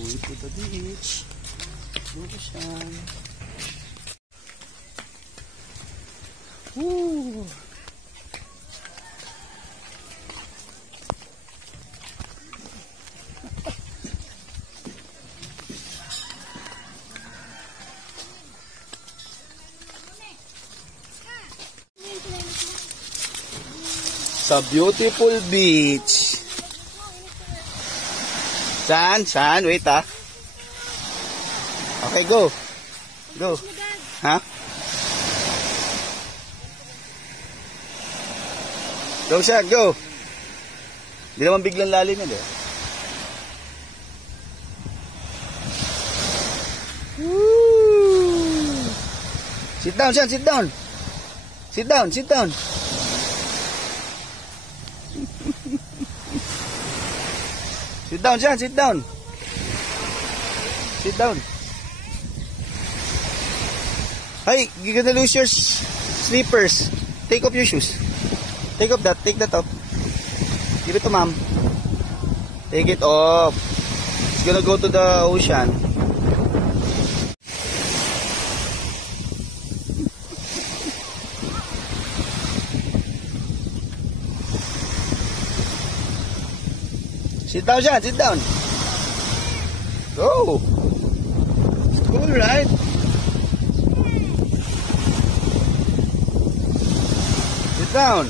Going to the beach. Ocean. Woo! Sa beautiful beach. Saan? Wait ah. Okay, go. Go. Ha? Go, Sean, go. Hindi naman biglang lalim yan eh. Woo! Sit down, Sean, sit down. Sit down, sit down. Sit down, Sean, sit down. Sit down. Hey, you're gonna lose your slippers. Take off your shoes. Take off that. Take that off. Give it to mom. Take it off. It's gonna go to the ocean. Sit down, Sean. Sit down. Go. It's cool, right? Sit down.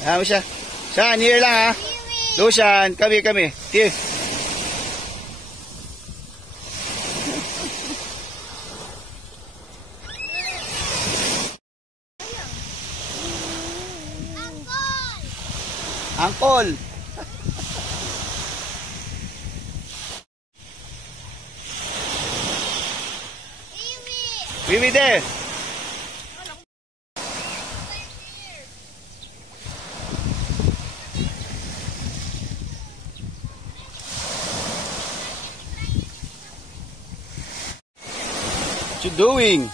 Ayan mo siya. Sean, here lang ha. Lucian, come here. Here. Uncle. Wiwi there. What you doing?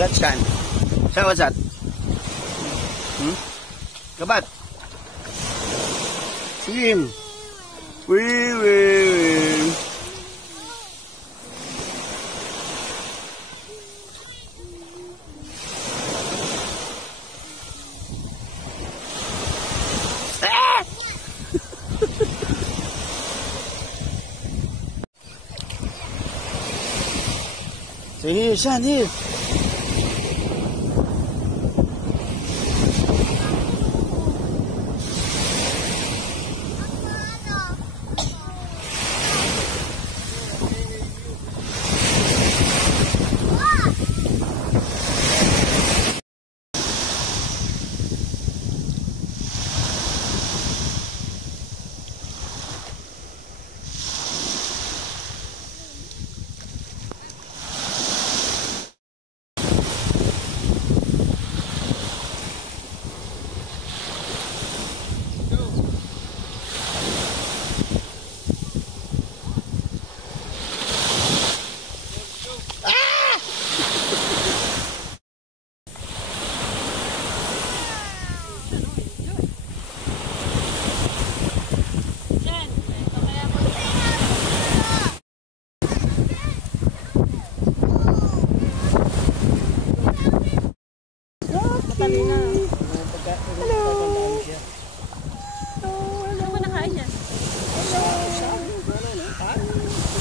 That's Sean. Sean, what's that? Kabat. Swim. Wee. Ah! So here, Sean, here.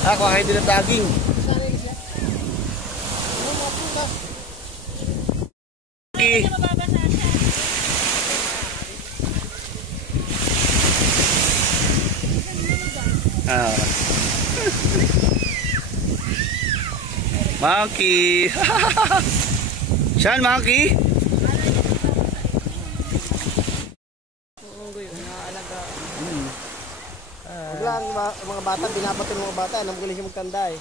Ako kahit din ang daging. Monkey. Saan monkey? mga bata, binabato ng mga bata, nang magaling siya magkanda eh.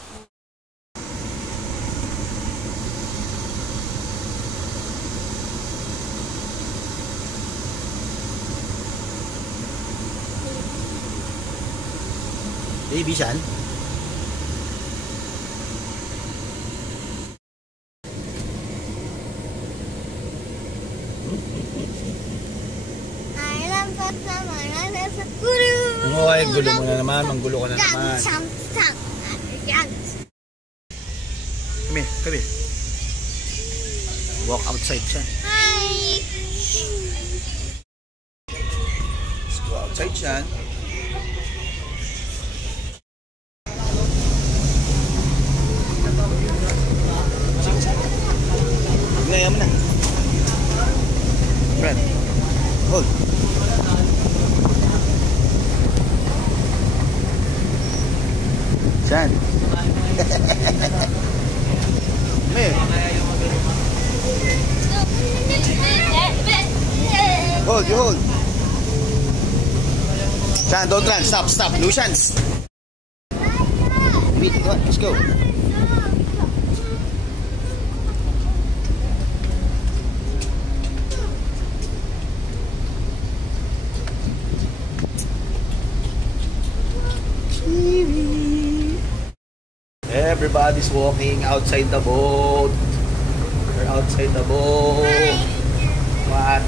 Baby Shan. Ay, gulo mo na naman. Manggulo ka na naman. Come here, come here. Walk outside siya. Hi. Let's go outside siya. Ngayon mo na. Brad. Hold. Saan? May. Hold, you hold. Saan, don't run. Stop, stop. Lucians. Wait, go on. Let's go. Everybody's walking outside the boat. We're outside the boat. What?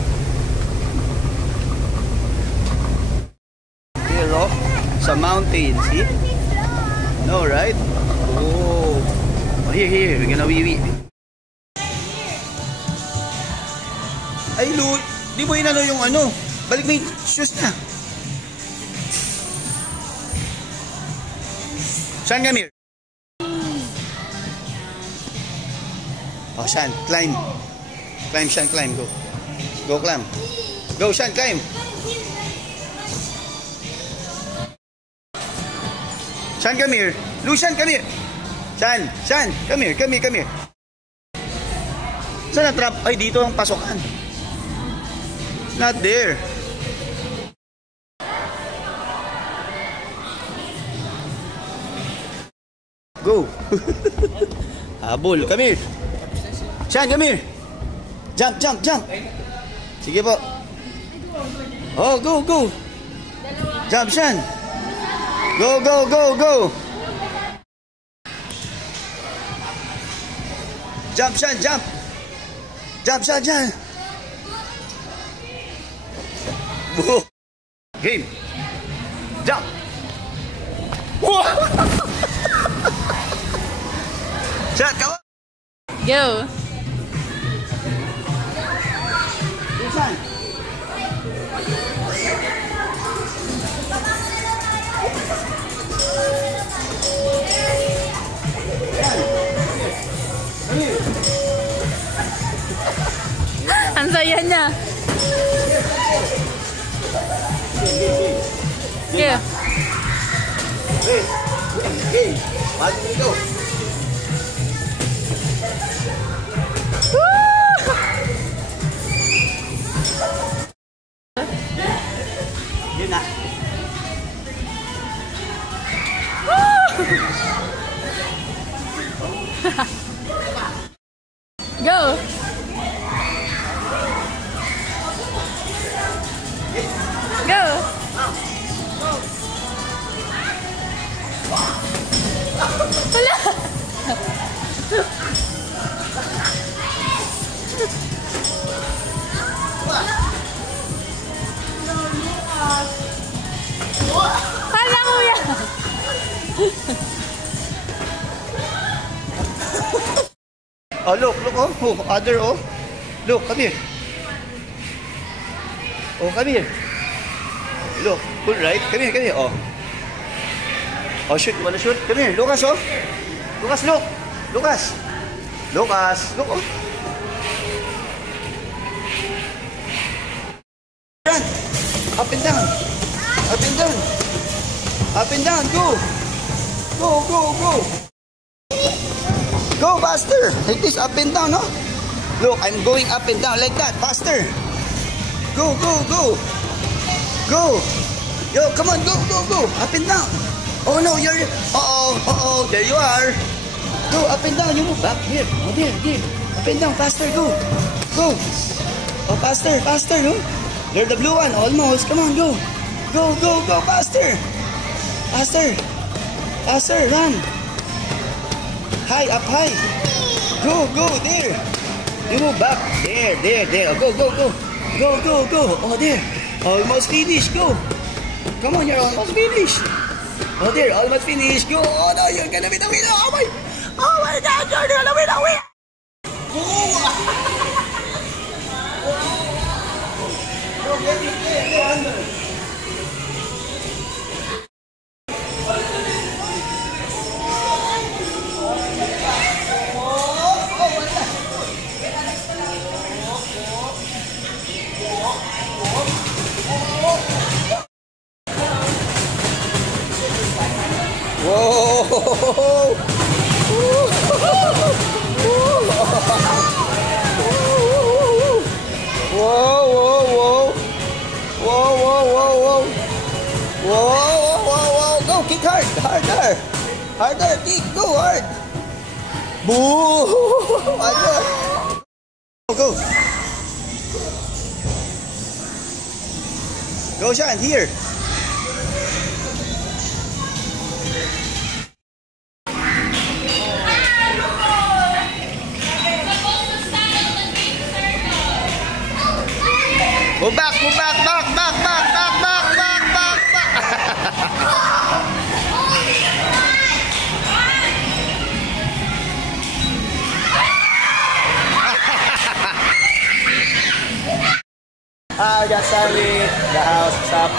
Here, oh, sa mountain. See? No, right? Oh, here. We're gonna wee. Ay, Lu, di mo inano yung ano? Balik mo yung shoes na. Saan kami? Oh, Shan, climb. Climb, Shan, climb. Go. Go, climb. Go, Shan, climb. Shan, come here. Lucian, come here. Shan, come here. Saan na trap? Ay, dito ang pasokan. Not there. Go. Habol, come here. Shan, come here. Jump. Sige po. Oh, go. Jump, Shan. Go. Jump, Shan, jump. Jump, Shan. Whoa. Game. Jump. Whoa. Shan, come on. Go. Shan. Ang saya niya. Yeah. Hey. Let's go. Yun na. Go. Go. Wala. Hala kuya. Oh, look, oh, other, oh. Look, come here. Oh, come here. Look, pull right. Come here, oh. Oh, shoot, you wanna shoot? Come here, Lucas, oh. Lucas, look. Look, oh. Run. Up and down. Go. Go faster. Like this, up and down, no? Look, I'm going up and down like that. Faster. Go. Yo, come on, go. Up and down. Oh no, you're... Uh-oh. There you are. Go, up and down. You move back. Here. Oh, there. Up and down. Faster, go. Go. Oh, faster, no? You're the blue one. Almost. Come on, go. Go. Faster. Faster, run. High, up high. Go. There. You move back. There. Oh, go. Oh, there. Almost finished. Go. Come on, you're almost finished. Oh, there, almost finished. Go. Oh, no, you're gonna be the winner. Oh my God, you're gonna be the winner. Go, get under. Whoa! Go, kick harder, kick, go hard. Boo! Go, Sean, here. Move back. I got Sally, the house is up.